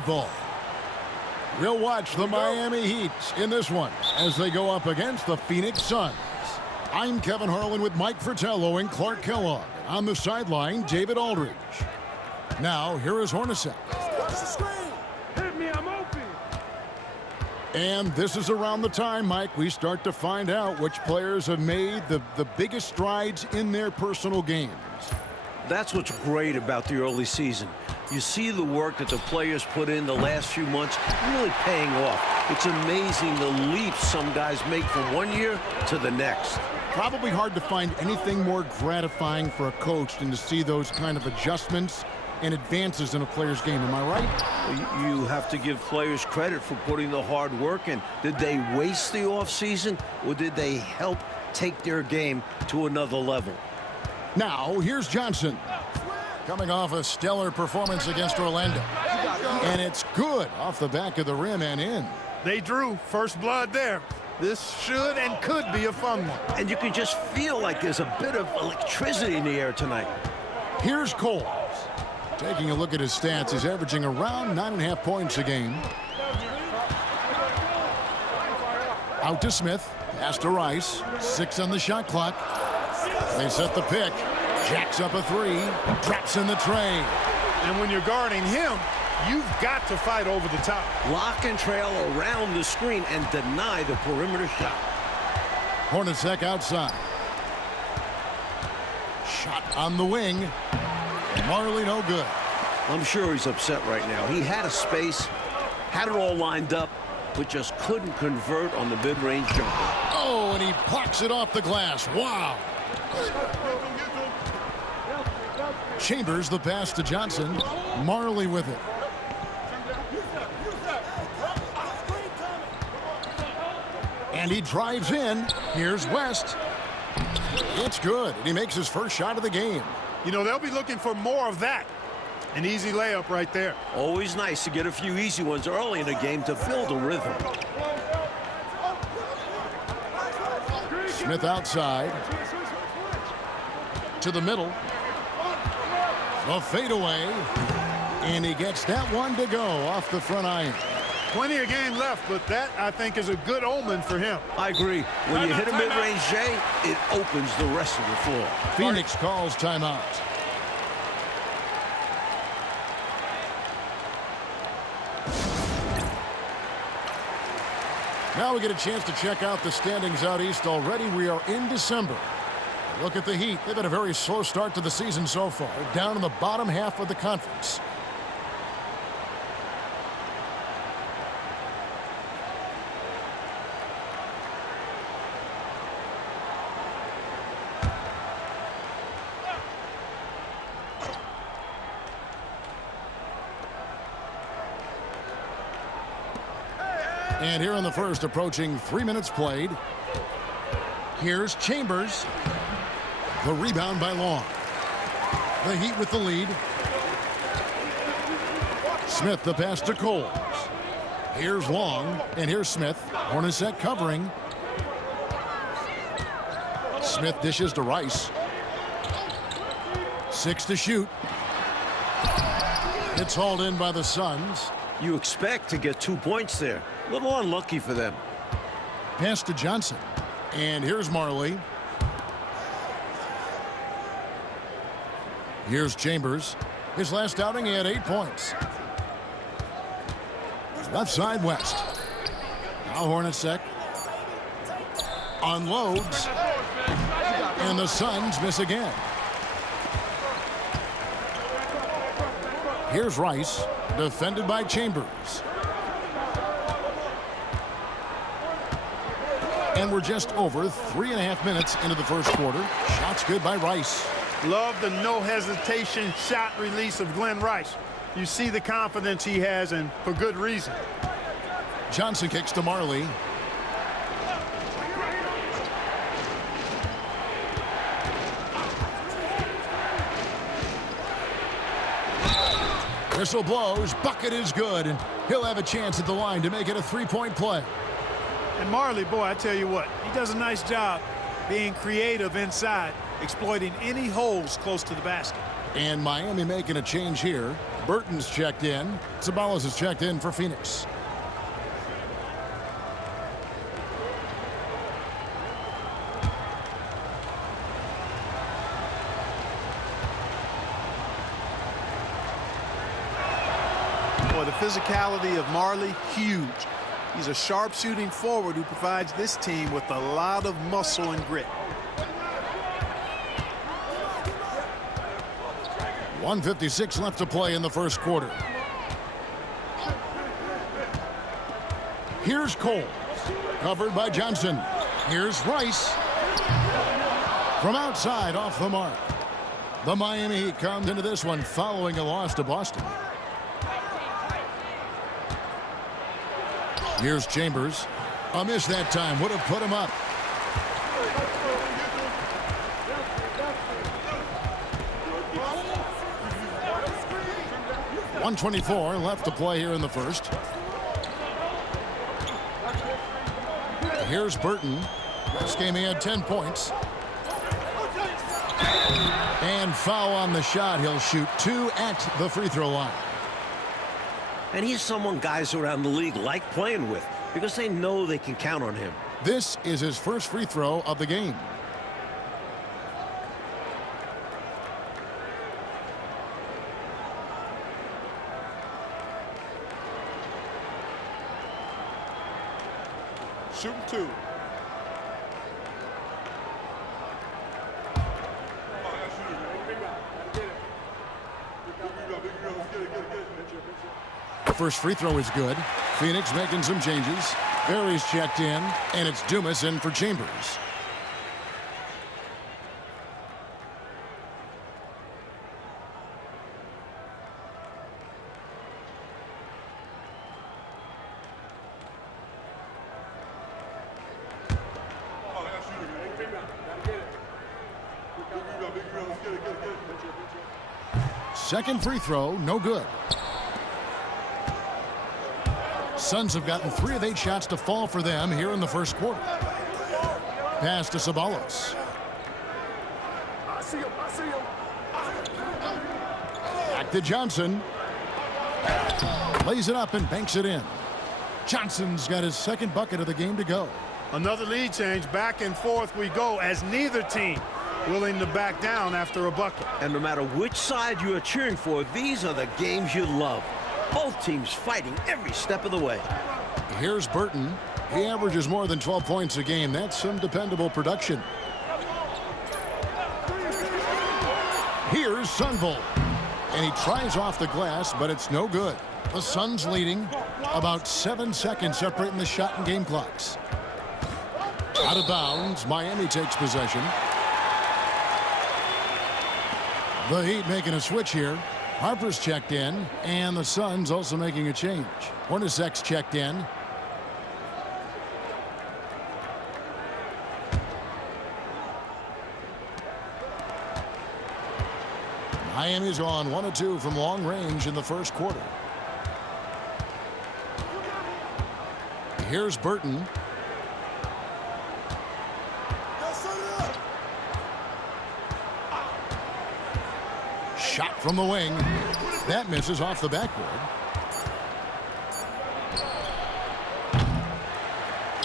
Ball. We'll watch the Miami Heat in this one as they go up against the Phoenix Suns. I'm Kevin Harlan with Mike Fratello and Clark Kellogg. On the sideline, David Aldridge. Now, here is Hornacek. Hit me, I'm open. And this is around the time, Mike, we start to find out which players have made the biggest strides in their personal games. That's what's great about the early season. You see the work that the players put in the last few months really paying off. It's amazing the leaps some guys make from one year to the next. Probably hard to find anything more gratifying for a coach than to see those kind of adjustments and advances in a player's game. Am I right? You have to give players credit for putting the hard work in. Did they waste the offseason, or did they help take their game to another level? Now, here's Johnson. Coming off a stellar performance against Orlando. And it's good off the back of the rim and in. They drew first blood there. This should and could be a fun one. And you can just feel like there's a bit of electricity in the air tonight. Here's Cole. Taking a look at his stats, he's averaging around 9.5 points a game. Out to Smith. Pass to Rice. 6 on the shot clock. They set the pick. Jacks up a 3. Drops in the tray. And when you're guarding him, you've got to fight over the top. Lock and trail around the screen and deny the perimeter shot. Hornacek outside. Shot on the wing. Marley no good. I'm sure he's upset right now. He had a space, had it all lined up, but just couldn't convert on the mid-range jumper. Oh, and he plucks it off the glass. Wow. Chambers the pass to Johnson. Marley with it. And he drives in. Here's West. It's good. And he makes his first shot of the game. You know, they'll be looking for more of that. An easy layup right there. Always nice to get a few easy ones early in a game to build a rhythm. Smith outside. To the middle. A fadeaway. And he gets that one to go off the front iron. Plenty of game left, but that, I think, is a good omen for him. I agree. When you hit a mid-range J, it opens the rest of the floor. Phoenix calls timeout. Now we get a chance to check out the standings out east already. We are in December. Look at the Heat. They've had a very slow start to the season so far. Down in the bottom half of the conference. And here in the first, approaching 3 minutes played. Here's Chambers. The rebound by Long. The Heat with the lead. Smith the pass to Cole. Here's Long, and here's Smith. Hornacek covering. Smith dishes to Rice. 6 to shoot. It's hauled in by the Suns. You expect to get 2 points there. A little unlucky for them. Pass to Johnson. And here's Marley. Here's Chambers. His last outing, he had 8 points. Left side, West. Now Hornacek unloads. And the Suns miss again. Here's Rice, defended by Chambers. And we're just over 3.5 minutes into the first quarter. Shots good by Rice. Love the no hesitation shot release of Glenn Rice. You see the confidence he has, and for good reason. Johnson kicks to Marley. Whistle blows. Bucket is good, and he'll have a chance at the line to make it a 3-point play. And Marley, boy, I tell you what, he does a nice job being creative inside, exploiting any holes close to the basket. And Miami making a change here. Burton's checked in. Ceballos is checked in for Phoenix. Boy, the physicality of Marley, huge. He's a sharp-shooting forward who provides this team with a lot of muscle and grit. 1:56 left to play in the first quarter. Here's Cole, covered by Johnson. Here's Rice. From outside, off the mark. The Miami Heat comes into this one following a loss to Boston. Here's Chambers. A miss that time. Would have put him up. .124 left to play here in the first. Here's Burton. This game he had 10 points. And foul on the shot. He'll shoot 2 at the free throw line. And he's someone guys around the league like playing with because they know they can count on him. This is his first free throw of the game. Shooting 2. First free throw is good. Phoenix making some changes. Barry's checked in, and it's Dumas in for Chambers. Second free throw, no good. Suns have gotten 3 of 8 shots to fall for them here in the first quarter. Pass to Ceballos. Back to Johnson. Lays it up and banks it in. Johnson's got his second bucket of the game to go. Another lead change. Back and forth we go as neither team willing to back down after a bucket. And no matter which side you are cheering for, these are the games you love. Both teams fighting every step of the way. Here's Burton. He averages more than 12 points a game. That's some dependable production. Here's Sunville. And he tries off the glass, but it's no good. The Suns leading. About 7 seconds separating the shot and game clocks. Out of bounds. Miami takes possession. The Heat making a switch here. Harper's checked in, and the Suns also making a change. Hornacek's checked in. Miami's on 1 of 2 from long range in the first quarter. Here's Burton. Shot from the wing. That misses off the backboard.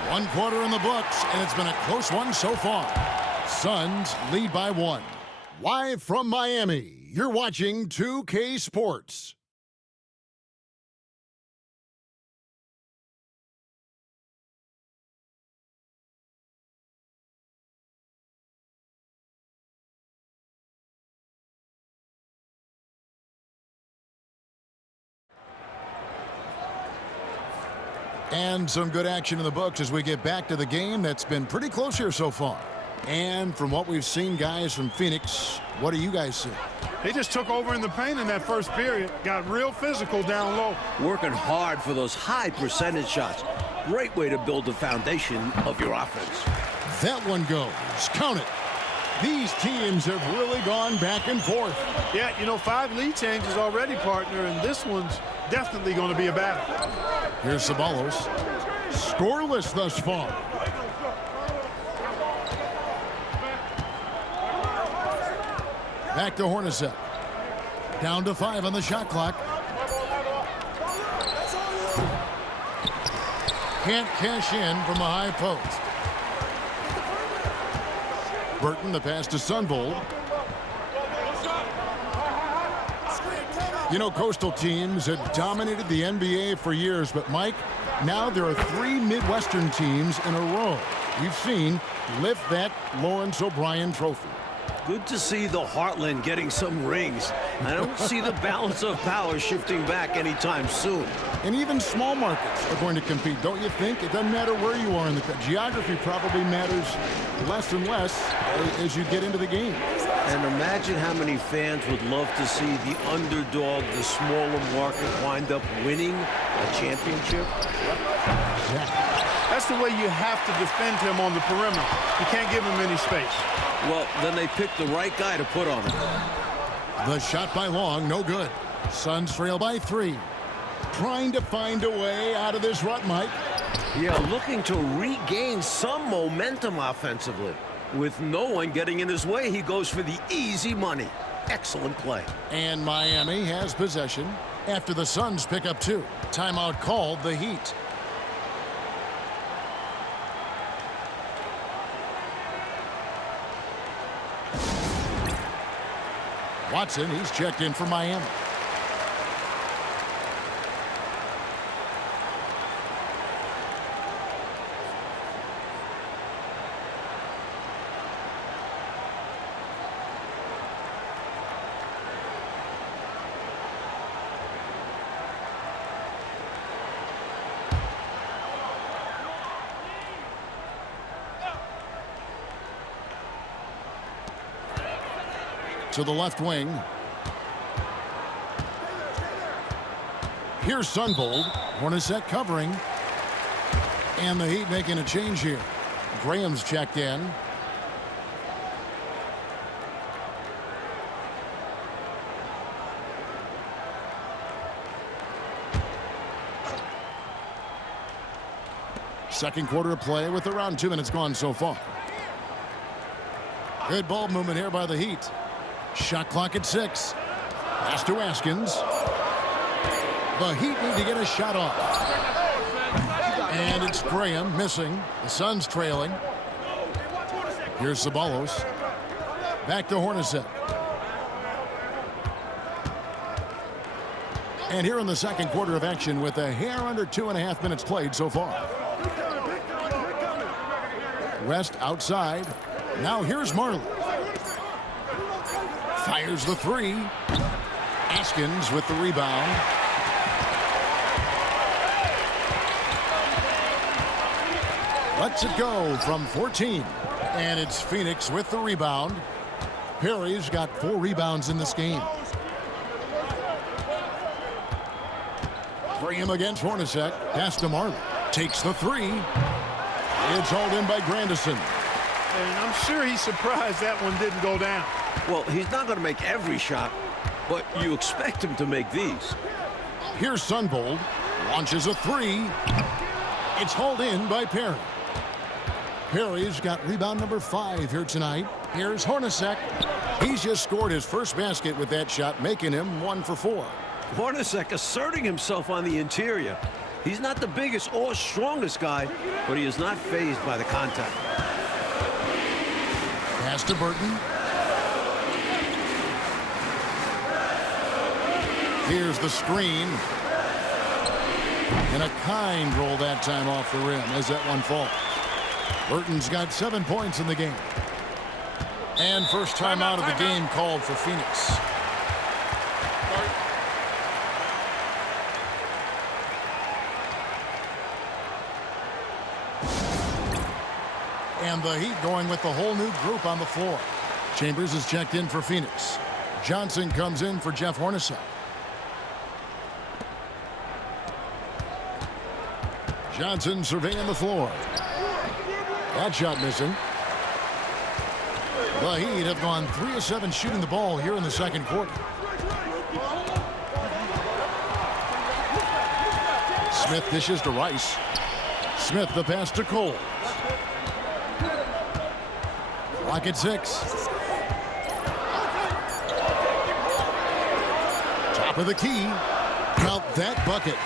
1 quarter in the books, and it's been a close one so far. Suns lead by 1. Live from Miami, you're watching 2K Sports. And some good action in the books as we get back to the game that's been pretty close here so far. And from what we've seen, guys, from Phoenix, what do you guys see? They just took over in the paint in that first period. Got real physical down low. Working hard for those high percentage shots. Great way to build the foundation of your offense. That one goes. Count it. These teams have really gone back and forth. Yeah, you know, 5 lead changes already, partner, and this one's definitely going to be a battle. Here's Ceballos. Scoreless thus far. Back to Hornacek. Down to 5 on the shot clock. Can't cash in from the high post. Burton, the pass to Sunvold. You know, Coastal teams have dominated the NBA for years, but Mike, now there are 3 Midwestern teams in a row we've seen lift that Lawrence O'Brien trophy. Good to see the Heartland getting some rings. I don't see the balance of power shifting back anytime soon. And even small markets are going to compete, don't you think? It doesn't matter where you are in the geography probably matters less and less as you get into the game. And imagine how many fans would love to see the underdog, the smaller market, wind up winning a championship. Exactly. That's the way you have to defend him on the perimeter. You can't give him any space. Well, then they picked the right guy to put on him. The shot by Long, no good. Suns trail by 3. Trying to find a way out of this rut, Mike. Yeah, looking to regain some momentum offensively. With no one getting in his way, he goes for the easy money. Excellent play. And Miami has possession after the Suns pick up 2. Timeout called the Heat. Watson, he's checked in for Miami. To the left wing. Here's Sunvold. Hornacek covering. And the Heat making a change here. Graham's checked in. Second quarter of play with around 2 minutes gone so far. Good ball movement here by the Heat. Shot clock at 6. Pass to Askins. The Heat need to get a shot off. And it's Graham missing. The Suns trailing. Here's Ceballos. Back to Hornacek. And here in the second quarter of action with a hair under 2.5 minutes played so far. West outside. Now here's Marley. Fires the 3. Askins with the rebound. Lets it go from 14. And it's Phoenix with the rebound. Perry's got 4 rebounds in this game. Graham against Hornacek. Pass to Marley. Takes the 3. It's hauled in by Grandison. And I'm sure he's surprised that one didn't go down. Well, he's not going to make every shot, but you expect him to make these. Here's Sunvold. Launches a 3. It's hauled in by Perry. Perry's got rebound number 5 here tonight. Here's Hornacek. He's just scored his first basket with that shot, making him 1 for 4. Hornacek asserting himself on the interior. He's not the biggest or strongest guy, but he is not fazed by the contact. Pass to Burton. Here's the screen. And a kind roll that time off the rim as that one falls. Burton's got 7 points in the game. And first time out of the game called for Phoenix. And the Heat going with the whole new group on the floor. Chambers is checked in for Phoenix. Johnson comes in for Jeff Hornacek. Johnson surveying the floor. That shot missing. The Heat have gone 3 of 7 shooting the ball here in the second quarter. Smith dishes to Rice. Smith the pass to Cole. Clock at 6. Top of the key. Count that bucket.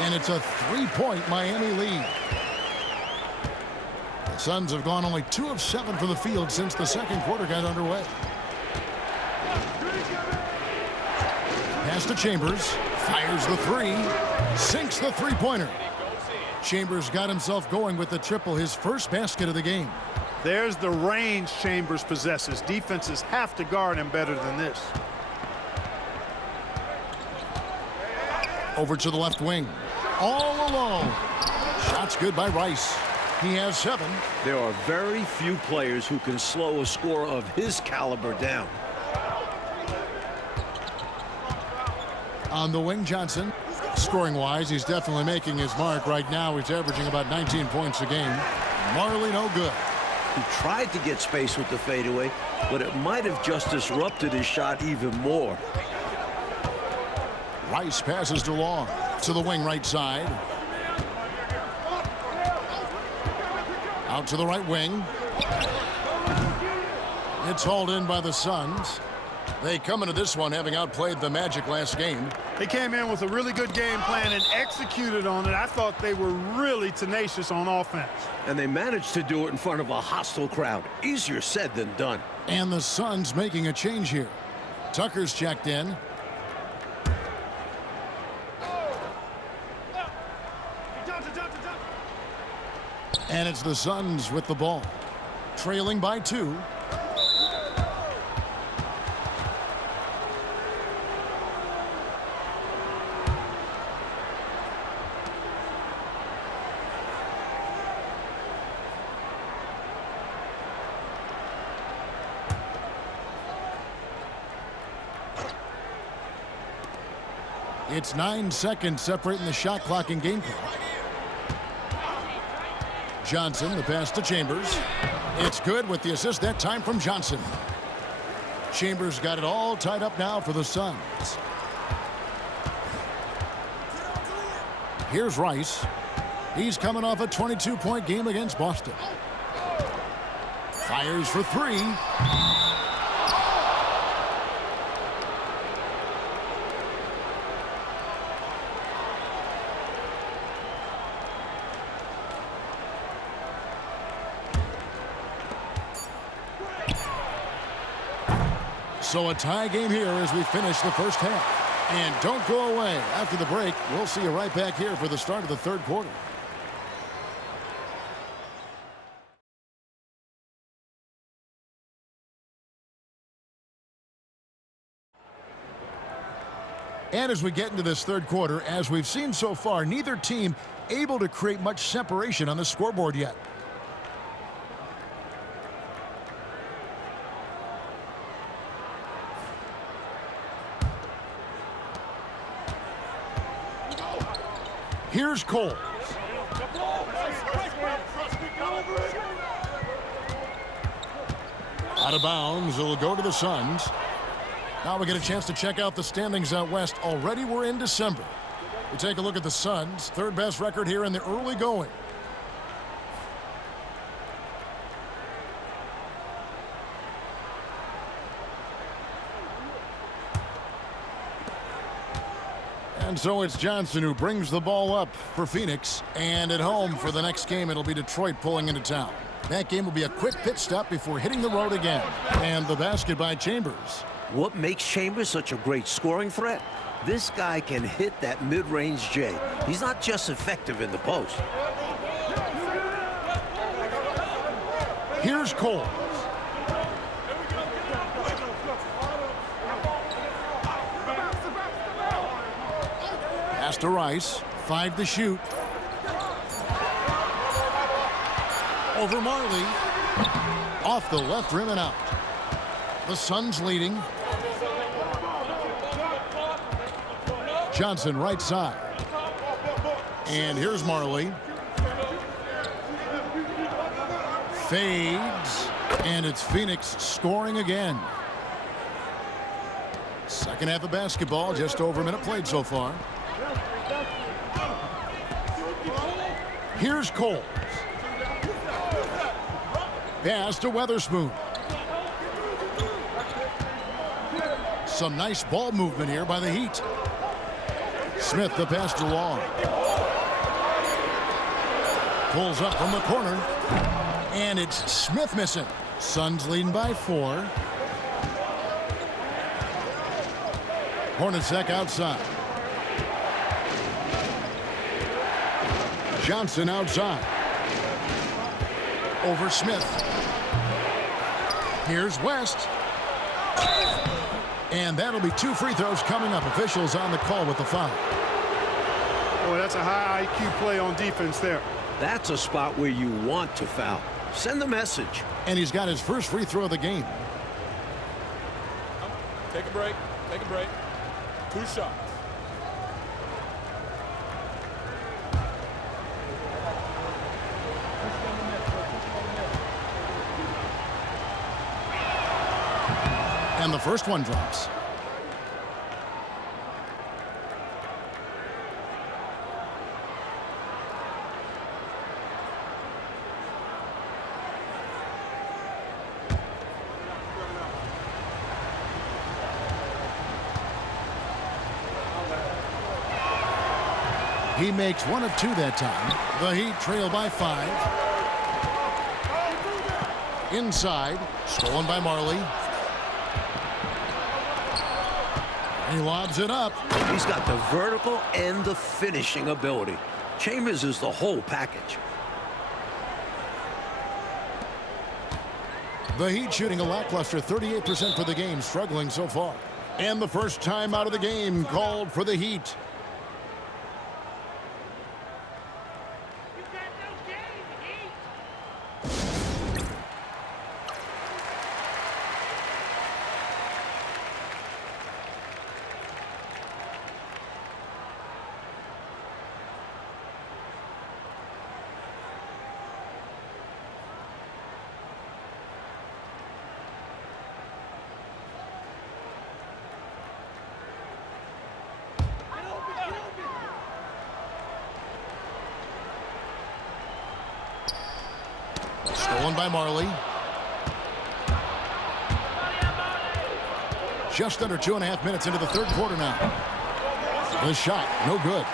And it's a 3-point Miami lead. The Suns have gone only 2 of 7 from the field since the second quarter got underway. Pass to Chambers. Fires the 3. Sinks the three-pointer. Chambers got himself going with the triple, his first basket of the game. There's the range Chambers possesses. Defenses have to guard him better than this. Over to the left wing. All alone. Shots good by Rice. He has 7. There are very few players who can slow a scorer of his caliber down. On the wing, Johnson. Scoring-wise, he's definitely making his mark. Right now, he's averaging about 19 points a game. Marley, no good. He tried to get space with the fadeaway, but it might have just disrupted his shot even more. Rice passes to Long. To the wing right side. Out to the right wing. It's hauled in by the Suns. They come into this one having outplayed the Magic last game. They came in with a really good game plan and executed on it. I thought they were really tenacious on offense. And they managed to do it in front of a hostile crowd. Easier said than done. And the Suns making a change here. Tucker's checked in. And it's the Suns with the ball. Trailing by 2. It's 9 seconds separating the shot clock and game clock. Johnson, the pass to Chambers. It's good with the assist that time from Johnson. Chambers got it all tied up now for the Suns. Here's Rice. He's coming off a 22-point game against Boston. Fires for 3. So a tie game here as we finish the first half. And don't go away. After the break, we'll see you right back here for the start of the third quarter. And as we get into this third quarter, as we've seen so far, neither team able to create much separation on the scoreboard yet. Here's Cole. Out of bounds, it'll go to the Suns. Now we get a chance to check out the standings out west. Already we're in December. We take a look at the Suns, third best record here in the early going. And so it's Johnson who brings the ball up for Phoenix. And at home for the next game, it'll be Detroit pulling into town. That game will be a quick pit stop before hitting the road again. And the basket by Chambers. What makes Chambers such a great scoring threat? This guy can hit that mid-range J. He's not just effective in the post. Here's Cole. Pass to Rice. 5 to shoot. Over Marley. Off the left rim and out. The Suns leading. Johnson right side. And here's Marley. Fades. And it's Phoenix scoring again. Second half of basketball, just over a minute played so far. Here's Cole. Pass to Weatherspoon. Some nice ball movement here by the Heat. Smith the pass to Long. Pulls up from the corner. And it's Smith missing. Suns leading by 4. Hornacek outside. Johnson outside. Over Smith. Here's West. And that'll be 2 free throws coming up. Officials on the call with the foul. Boy, that's a high IQ play on defense there. That's a spot where you want to foul. Send the message. And he's got his first free throw of the game. Take a break. Take a break. 2 shots. And the first one drops. He makes 1 of 2 that time. The Heat trail by 5. Inside, stolen by Marley. He lobs it up. He's got the vertical and the finishing ability. Chambers is the whole package. The Heat shooting a lackluster 38% for the game, struggling so far. And the first time out of the game called for the Heat. Stolen by Marley. Just under 2.5 minutes into the third quarter now. The shot, no good.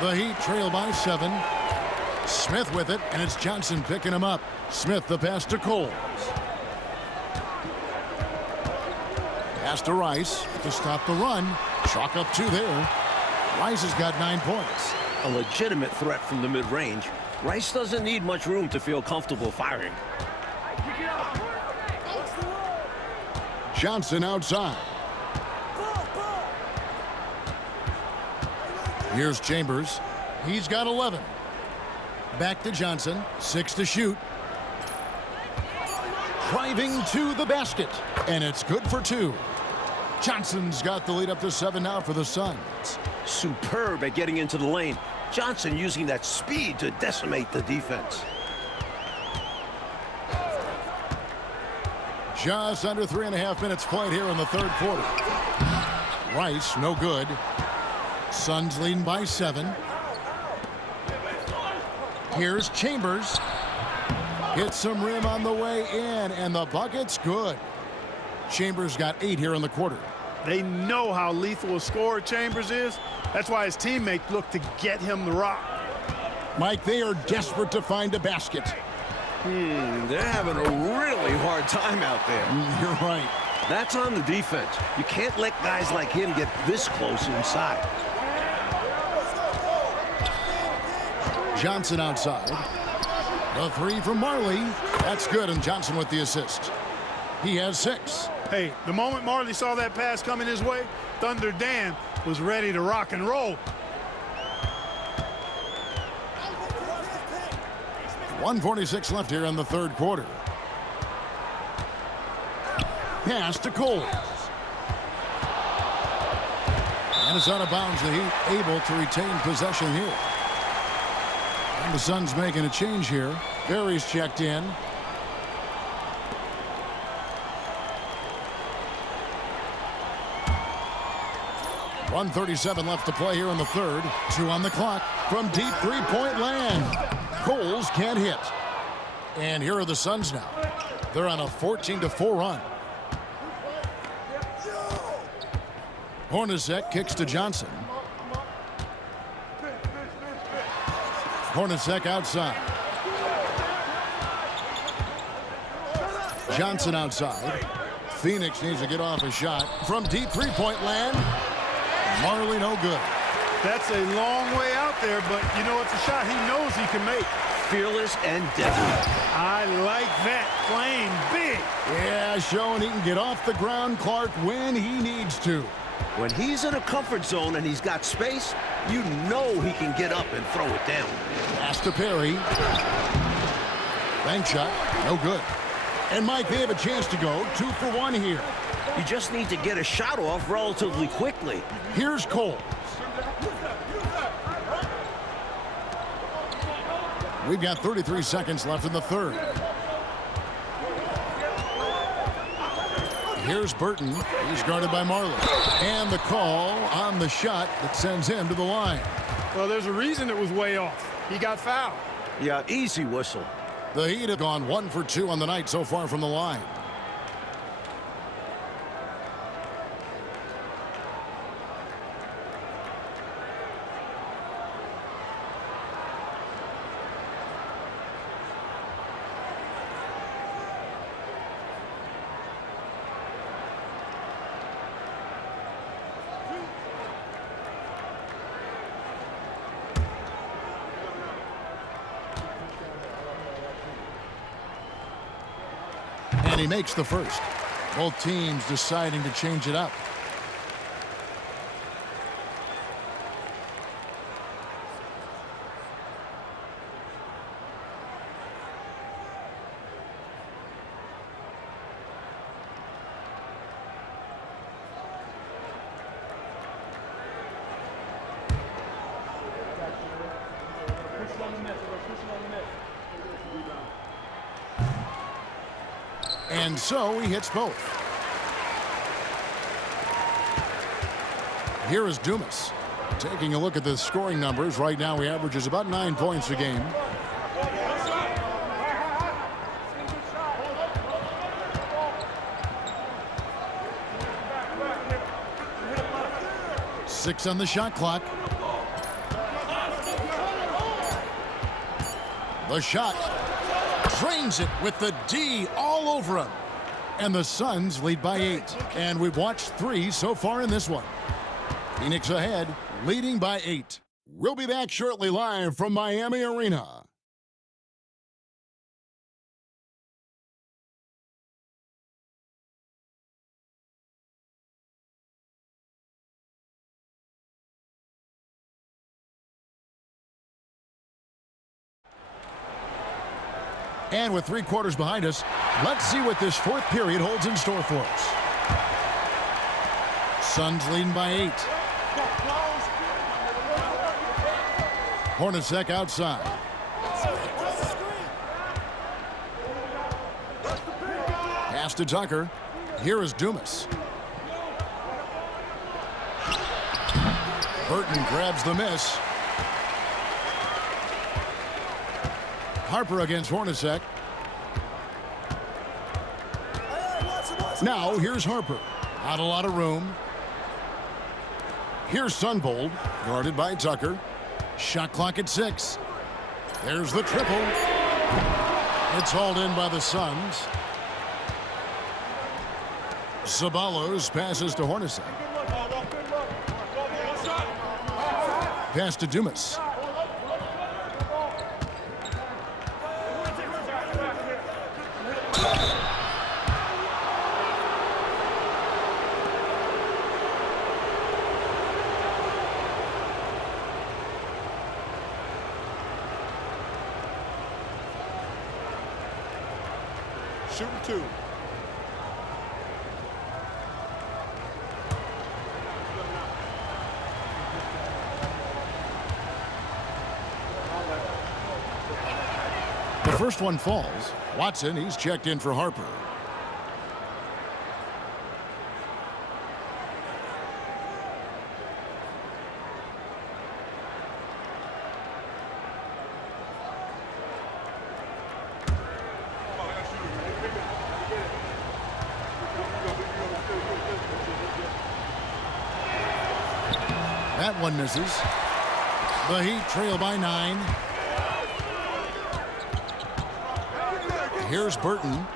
The Heat trail by 7. Smith with it, and it's Johnson picking him up. Smith the pass to Cole. Pass to Rice to stop the run. Chalk up 2 there. Rice has got 9 points. A legitimate threat from the mid-range. Rice doesn't need much room to feel comfortable firing. Johnson outside. Here's Chambers. He's got 11. Back to Johnson. 6 to shoot. Driving to the basket. And it's good for 2. Johnson's got the lead up to 7 now for the Suns. Superb at getting into the lane. Johnson using that speed to decimate the defense. Just under 3.5 minutes played here in the third quarter. Rice, no good. Suns leading by 7. Here's Chambers. Hits some rim on the way in, and the bucket's good. Chambers got 8 here in the quarter. They know how lethal a scorer Chambers is. That's why his teammates look to get him the rock. Mike, they are desperate to find a basket. They're having a really hard time out there. You're right. That's on the defense. You can't let guys like him get this close inside. Johnson outside. A 3 from Marley. That's good, and Johnson with the assist. He has 6. Hey, the moment Marley saw that pass coming his way, Thunder Dan was ready to rock and roll. 1:46 left here in the third quarter. Pass to Cole. And it's out of bounds. The Heat able to retain possession here. And the Suns making a change here. Berry's checked in. .137 left to play here in the third. 2 on the clock from deep three-point land. Coles can't hit. And here are the Suns now. They're on a 14-4 run. Hornacek kicks to Johnson. Hornacek outside. Johnson outside. Phoenix needs to get off a shot from deep three-point land. Marley no good. That's a long way out there, but you know it's a shot he knows he can make. Fearless and deadly. I like that. Playing big. Yeah, showing he can get off the ground, Clark, when he needs to. When he's in a comfort zone and he's got space, you know he can get up and throw it down. Pass to Perry. Bank shot, no good. And Mike, they have a chance to go 2 for 1 here. You just need to get a shot off relatively quickly. Here's Cole. We've got 33 seconds left in the third. Here's Burton. He's guarded by Marley. And the call on the shot that sends him to the line. Well, there's a reason it was way off. He got fouled. Yeah, easy whistle. The Heat have gone 1 for 2 on the night so far from the line. And he makes the first. Both teams deciding to change it up. And so he hits both. Here is Dumas. Taking a look at the scoring numbers, right now he averages about 9 points a game. Six on the shot clock. The shot. Drains it with the D all over him. And the Suns lead by 8. And we've watched 3 so far in this one. Phoenix ahead, leading by 8. We'll be back shortly live from Miami Arena. And with 3 quarters behind us, let's see what this fourth period holds in store for us. Suns leading by 8. Hornacek outside. Pass to Tucker. Here is Dumas. Burton grabs the miss. Harper against Hornacek. Now here's Harper. Not a lot of room. Here's Sunvold, guarded by Tucker. Shot clock at 6. There's the triple. It's hauled in by the Suns. Ceballos passes to Hornacek. Pass to Dumas. Shooting 2. The first one falls. Watson, he's checked in for Harper. That one misses. The Heat trail by 9. Here's Burton.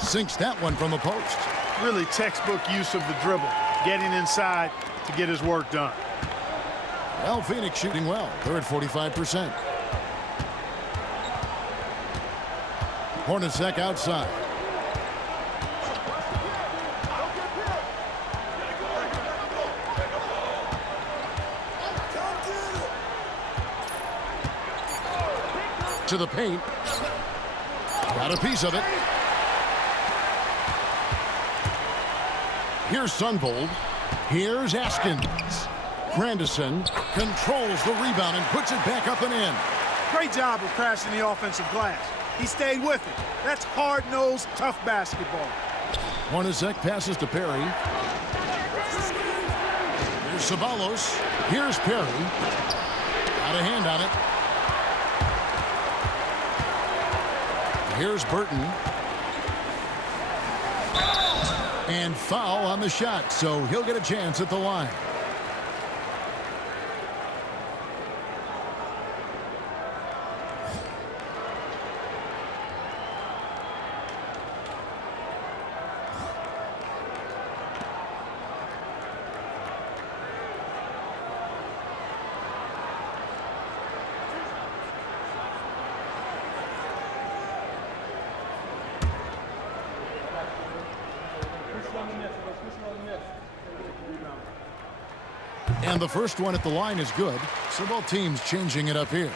Sinks that one from the post. Really textbook use of the dribble, getting inside to get his work done. Well, Phoenix shooting well. They're at 45%. Hornacek outside. To the paint. Got a piece of it. Here's Sunvold. Here's Askins. Grandison controls the rebound and puts it back up and in. Great job of crashing the offensive glass. He stayed with it. That's hard-nosed, tough basketball. Hornacek passes to Perry. Here's Ceballos. Here's Perry. Got a hand on it. Here's Burton. And foul on the shot, so he'll get a chance at the line. And the first one at the line is good, so both teams changing it up here.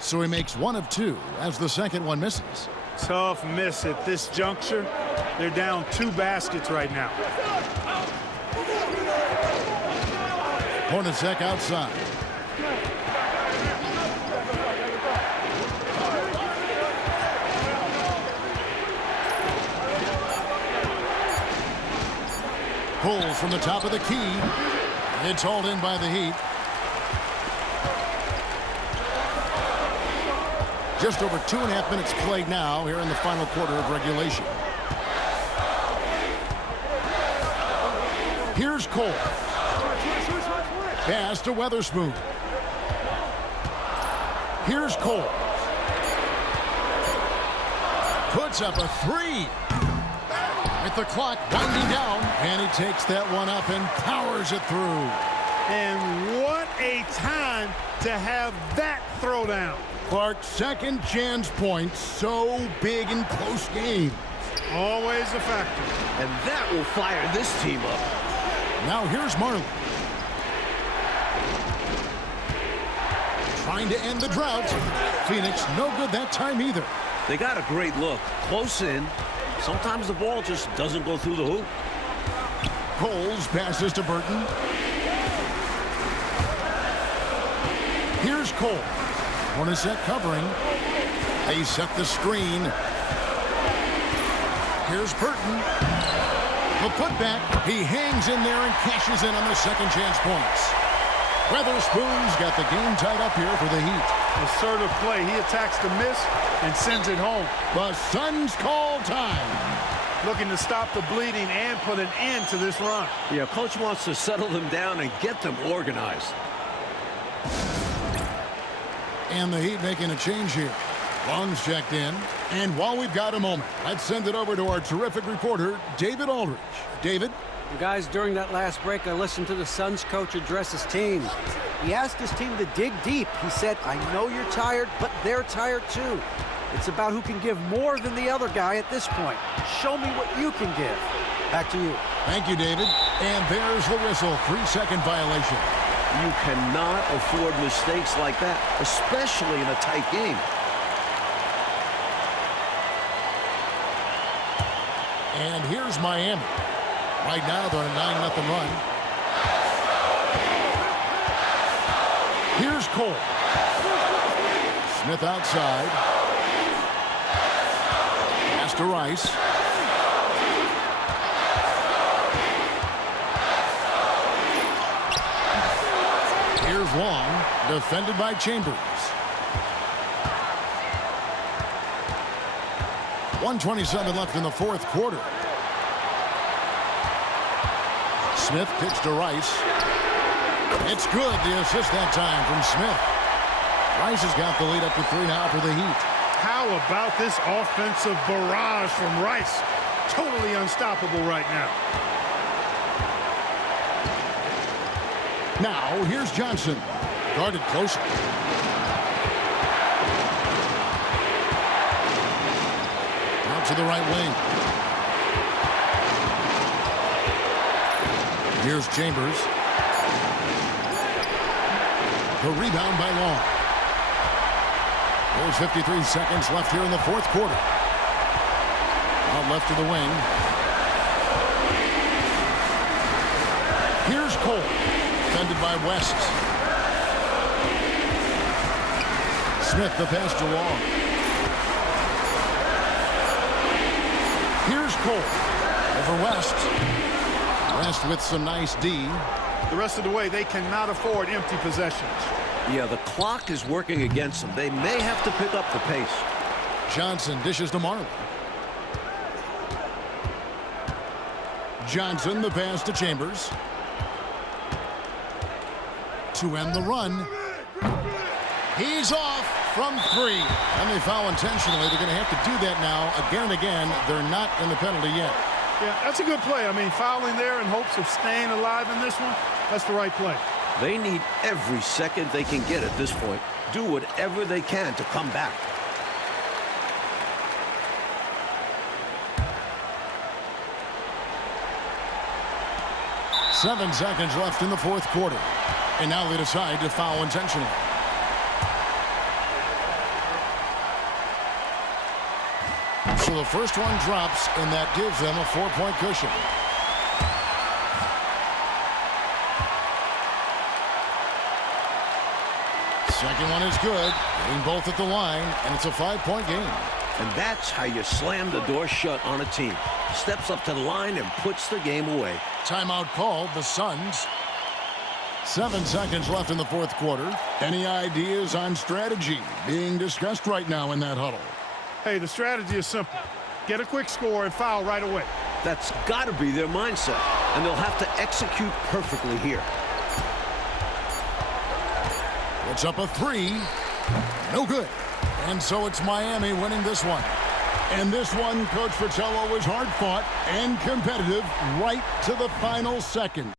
So he makes one of two as the second one misses. Tough miss at this juncture. They're down 2 baskets right now. Hornacek outside. Pulls from the top of the key. It's hauled in by the Heat. Just over 2.5 minutes played now here in the final quarter of regulation. Here's Cole. Pass to Weatherspoon. Here's Cole. Puts up a 3. With the clock winding down, and he takes that one up and powers it through. And what a time to have that throwdown. Clark's second chance points, so big in close games. Always a factor. And that will fire this team up. Now here's Marley. Trying to end the drought. Phoenix no good that time either. They got a great look. Close in. Sometimes the ball just doesn't go through the hoop. Coles passes to Burton. Here's Cole. Hornacek covering. They set the screen. Here's Burton. The putback. He hangs in there and cashes in on the second chance points. Weatherspoon's got the game tied up here for the Heat. Assertive play. He attacks the miss and sends it home. The Suns call time. Looking to stop the bleeding and put an end to this run. Yeah, coach wants to settle them down and get them organized. And the Heat making a change here. Long's checked in. And while we've got a moment, let's send it over to our terrific reporter, David Aldridge. David? Well, guys, during that last break, I listened to the Suns coach address his team. He asked his team to dig deep. He said, I know you're tired, but they're tired too. It's about who can give more than the other guy at this point. Show me what you can give. Back to you. Thank you, David. And there's the whistle. 3-second violation. You cannot afford mistakes like that, especially in a tight game. And here's Miami. Right now, they're on a 9-0 run. Here's Cole. Smith outside. Pass to Rice. Defended by Chambers. 1:27 left in the fourth quarter. Smith kicks to Rice. It's good. The assist that time from Smith. Rice has got the lead up to 3 now for the Heat. How about this offensive barrage from Rice? Totally unstoppable right now. Now, here's Johnson. Guarded closely. Out to the right wing. Here's Chambers. The rebound by Long. There's 53 seconds left here in the fourth quarter. Out left to the wing. Here's Cole. Defended by West. Smith, the pass to Long. Here's Cole. Over West. West with some nice D. The rest of the way, they cannot afford empty possessions. Yeah, the clock is working against them. They may have to pick up the pace. Johnson dishes to Marley. Johnson, the pass to Chambers. To end the run. He's off from 3. And they foul intentionally. They're going to have to do that now again and again. They're not in the penalty yet. Yeah, that's a good play. I mean, fouling there in hopes of staying alive in this one, that's the right play. They need every second they can get at this point. Do whatever they can to come back. Seven seconds left in the fourth quarter. And now they decide to foul intentionally. So the first one drops, and that gives them a 4-point cushion. Second one is good. Getting both at the line, and it's a 5-point game. And that's how you slam the door shut on a team. Steps up to the line and puts the game away. Timeout called, the Suns. 7 seconds left in the fourth quarter. Any ideas on strategy being discussed right now in that huddle? Hey, the strategy is simple. Get a quick score and foul right away. That's got to be their mindset, and they'll have to execute perfectly here. It's up a 3. No good. And so it's Miami winning this one. And this one, Coach Fratello, was hard-fought and competitive right to the final second.